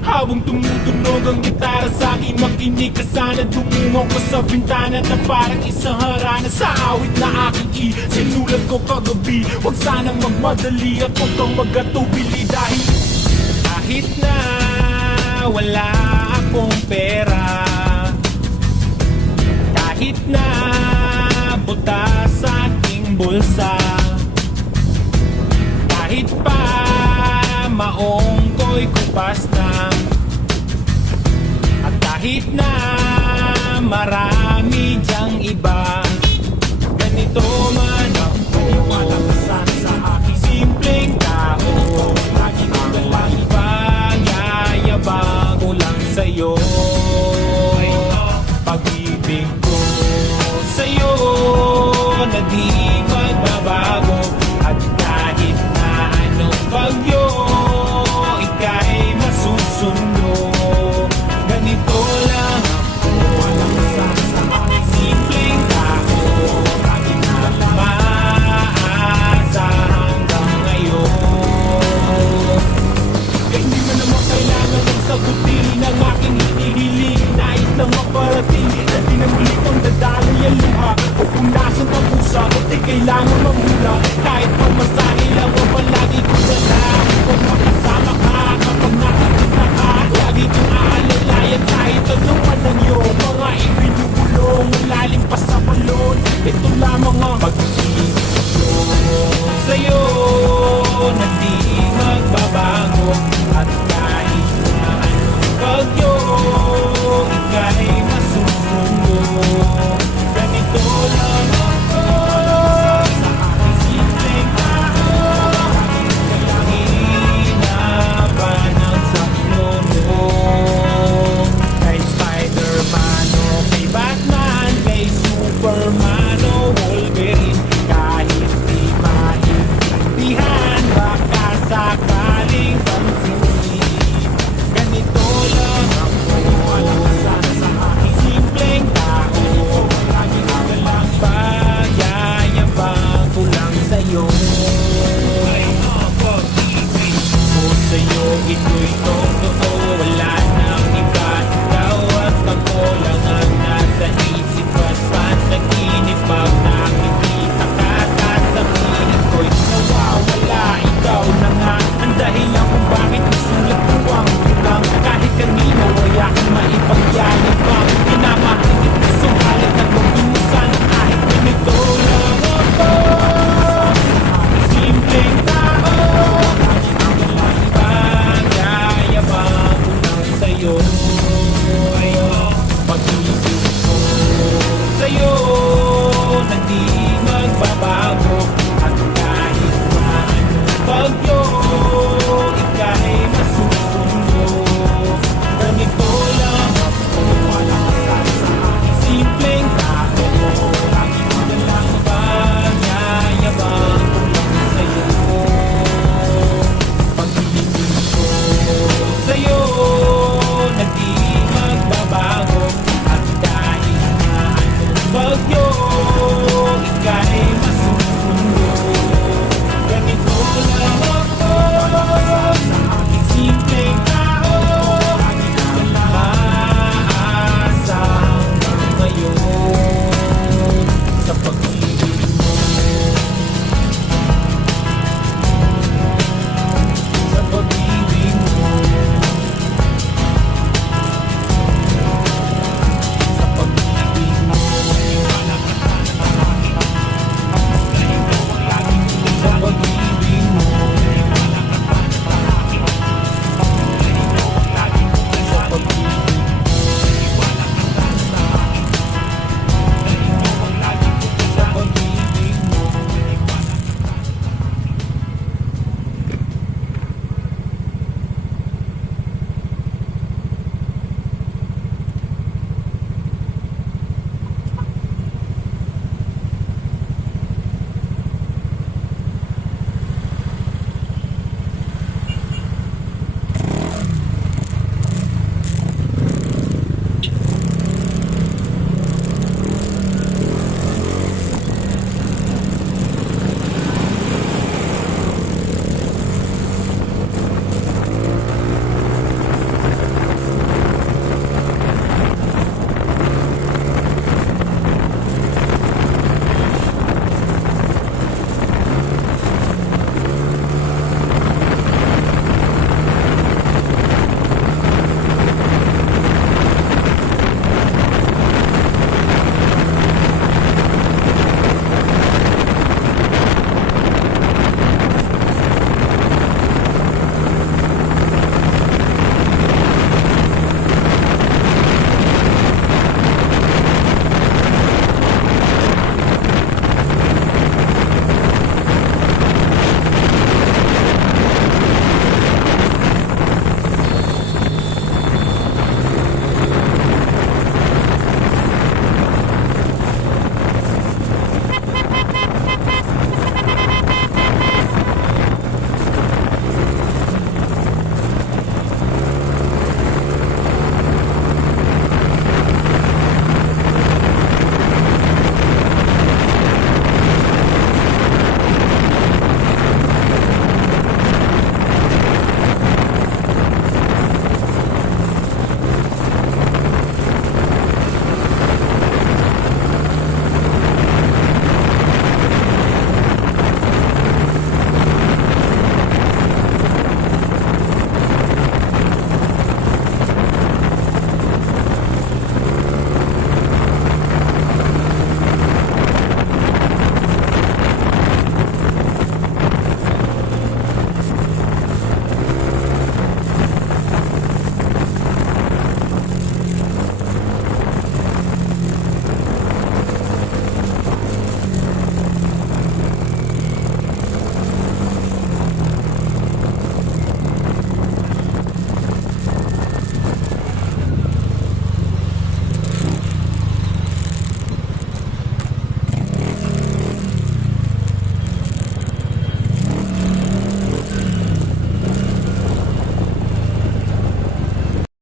Habang tumutunog ang gitara sa akin, makinig ka sana. Dumungo ko sa bintana na parang isang harana. Sa awit na aking sinulat ko kagabi, huwag sanang magmadali at huwag kang magatubili. Dahil kahit na wala akong pera, kahit na butas sa aking bulsa, kahit pa maong ko'y kupas na, at kahit na marami diyang iba, ganito man ako, walang kasana sa aking simpleng tao. Lagi ko nalang ipag-yayabang ko lang sa'yo. Pag-ibig ko sa'yo na di magbabago, at kahit na anong bagyo ika'y masusundo. Ganito lang ako, walang kasama sa aking simpleng tao. Lagi na lang maasa hanggang ngayon. Kaya hindi mo naman kailangan ng sagutin ang aking hinihiling. Nais lang maparating na di na muli kang dadali ang luha. O kung nasan ang pusa, di kailangan mamula. Kahit pamasahe lang o palagi ko dala. Kung makasama ka kapag nakikita ka, lagi kong aalalayan kahit anong man iyong mga ibinubulong. Malalim pa sa balon, ito lamang ang pag-ibig ko sa'yo na di magbabago. At kahit na anong bagyo ika'y masusundo. Ganito lang ako sa aking simpleng tao. Kaya hinapan ang saklo mo. Kay Spider-Man o kay Batman, kay Superman o Wolverine, kahit di maintindihan, baka sakaling pansinin. Ganito lang ako, walang kasana sa aking simpleng tao. Lagi ko nalang pagyayabang ko lang sa'yo. Ay, pag-ibig ko sa'yo, ito'y totoo.